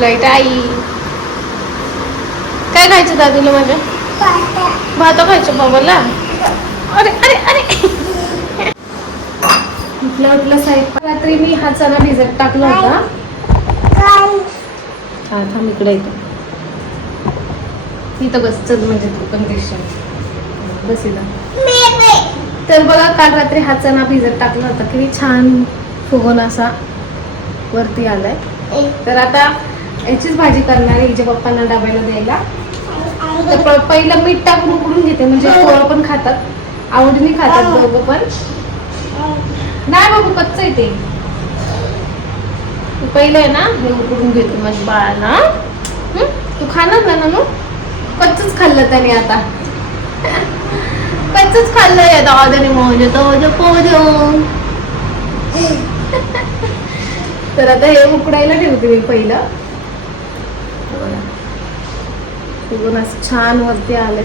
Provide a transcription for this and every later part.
Light आई. काय खायचं दादूला माझ्या? भात खायचं बाबाला. अरे अरे अरे उठला साहेब. रात्री मी हा चणा भिजत टाकला होता. हा थांब इकडे येतो. इथं बस चल म्हणजे तू पण दिसशील. बस इथं. तर बघा काल रात्री हा चणा भिजत टाकला होता. किती छान फुगून असा वरती आलाय. तर आता याचीच भाजी करणार आहे हिच्या पप्पांना डब्याला द्यायला. तर पहिलं मीठ टाकून उकडून घेते म्हणजे पोरं पण खातात, आवडीने खातात दोघं पण. नाही बाबू कच्चं आहे ते. पहिलं आहे ना हे उकडून घेते माझ्या बाळाला. तू खाणार ना नू? कच्चच खाल्लं त्याने आता. कच्चच खाल्लंय दादाने माझ्या पोरं. तर आता हे उकडायला ठेवते मी पहिलं. फुगून असं छान वरती आले.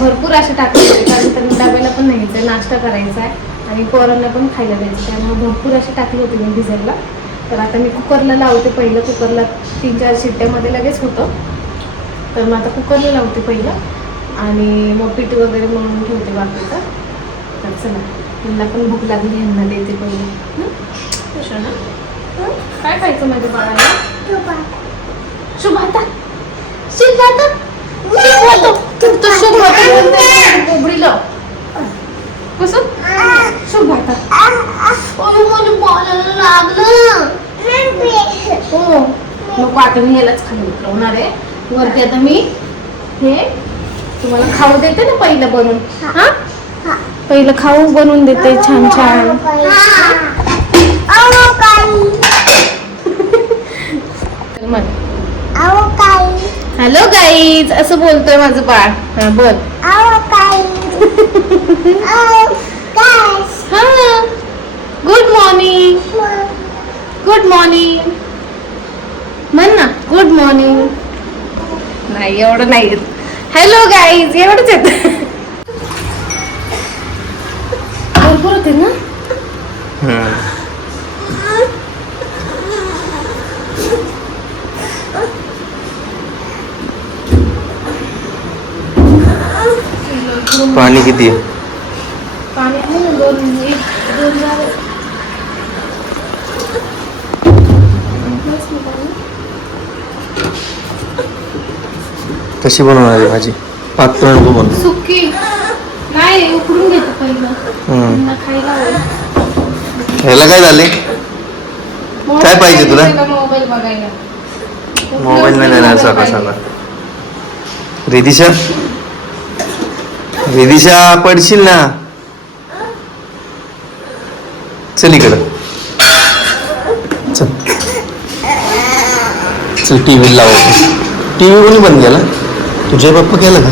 भरपूर असे टाकले होते कारण त्यांना डब्याला पण न्यायचं, नाश्ता करायचा आहे आणि पोरांना पण खायला द्यायचं. त्यामुळे भरपूर असे टाकले होते मी भिजायला. तर आता मी कुकरला लावते पहिलं. कुकरला 3-4 शिट्ट्यामध्ये लगेच होतं. तर मग आता कुकरला लावते पहिलं आणि मग पीठ वगैरे म्हणून ठेवते बाकीचं. तर चला त्यांना पण भूक लागली, ह्यांना देते पहिलं. काय खायचं माझ्या बाळाला? शुभाता कोबडीला कसं शुभाता लागलं. हो नको आता मी यालाच खाली उतरवणार आहे वरती. आता मी हे तुम्हाला खाऊ देते ना पहिलं बनवून. हा पहिलं खाऊ बनवून देते छान छान. हॅलो गाईज असं बोलतोय माझं बाळ. हा बोल. हा गुड मॉर्निंग. गुड मॉर्निंग म्हण ना. Good morning. नाही एवढं नाही येत. हॅलो गाईज एवढंच येत. भरपूर होते ना. पाणी किती आहे? पाणी आहे ना 2 झाले. कशी बनवणार आहे भाजी? पातळ नको बनव. सुकी नाही उकडून घेतो पहिलं खायला. ह्याला काय झाले? काय पाहिजे तुला? मोबाईल बघायला. मोबाईल नाही देणार सकाळ सकाळ. रिदिशा पडशील ना. चल इकडं चल. चल टीव्ही लाव. टीव्ही कोणी बंद केला? तुझे पप्पा केलं का?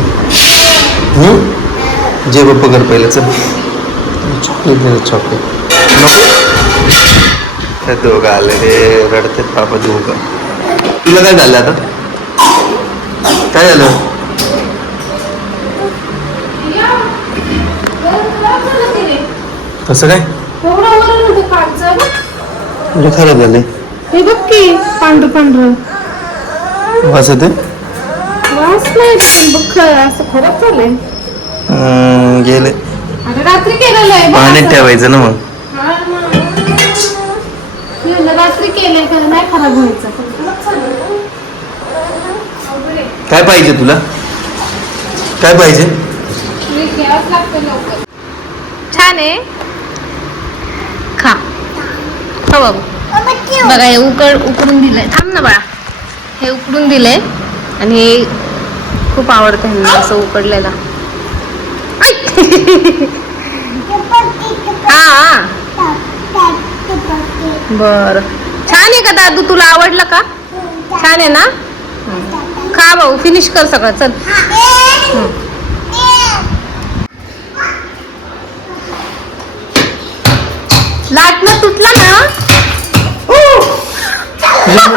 जय पप्पा कर पहिलं. चल चॉकलेट दे. चॉकलेट नको. दोघं आले रे रडते. पापा देऊ का? तुला काय झालं आता? काय झालं? कसं काय? म्हणजे खराब झाले. हे बघ की पांढरं पांढरं वास येते. वास नाही बघ असं खराब झालंय. गेले. अरे रात्री केलेलं आहे पाण्यात ठेवायचं ना. मग रात्री केलंय का नाही खराब व्हायचं. काय पाहिजे तुला? काय पाहिजे? छान आहे. खा खा बाबू. बघा हे उकडून दिलंय. थांब ना बाळा. हे उकडून दिलंय आणि हे खूप आवडतं ह्यांना असं उकडलेला. हा बर छान आहे का दादू? तुला आवडलं का? छान आहे ना. खा भाऊ. फिनिश कर सगळं. चल. लाटणं तुटला ना.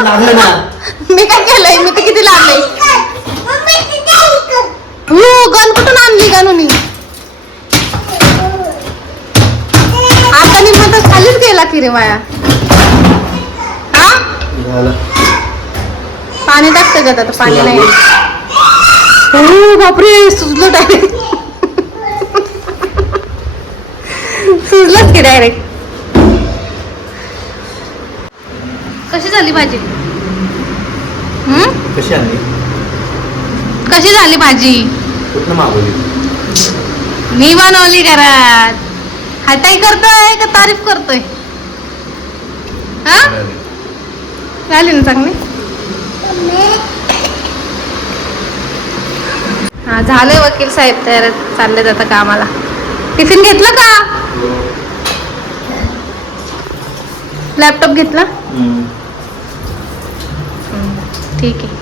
लागलं ना. मी काय केलंय? मी तर किती लागलंय. गण कुठून आणली गणुनी? आता निम्मा तर खालीच गेला की रे माया. हा त्याच्यात आता पाणी नाही. हो बापरे सुजलं डायरेक्ट. सुजलंच की डायरेक्ट. कशी झाली भाजी? कशी आणली? कशी झाली भाजी? कुठनं मागवली? मी बनवली घरात. हटाई करतोय का तारीफ करतोय? हा झाली ना चांगली. हा झालंय. वकील साहेब तयार चालले जातं कामाला. टिफिन घेतलं का? लॅपटॉप घेतला? ठीक आहे.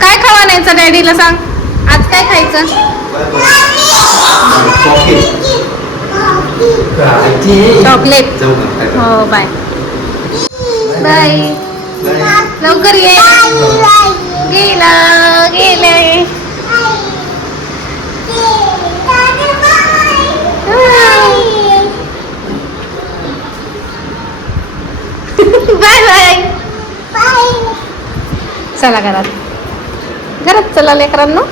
काय खावा न्यायचं डॅडीला सांग. आज काय खायचं? चॉकलेट. हो बाय बाय. लवकर ये. गेला गेले. Bye bye. चला घरात. घरात चला लेकरांनो.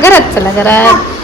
घरात चला घरात.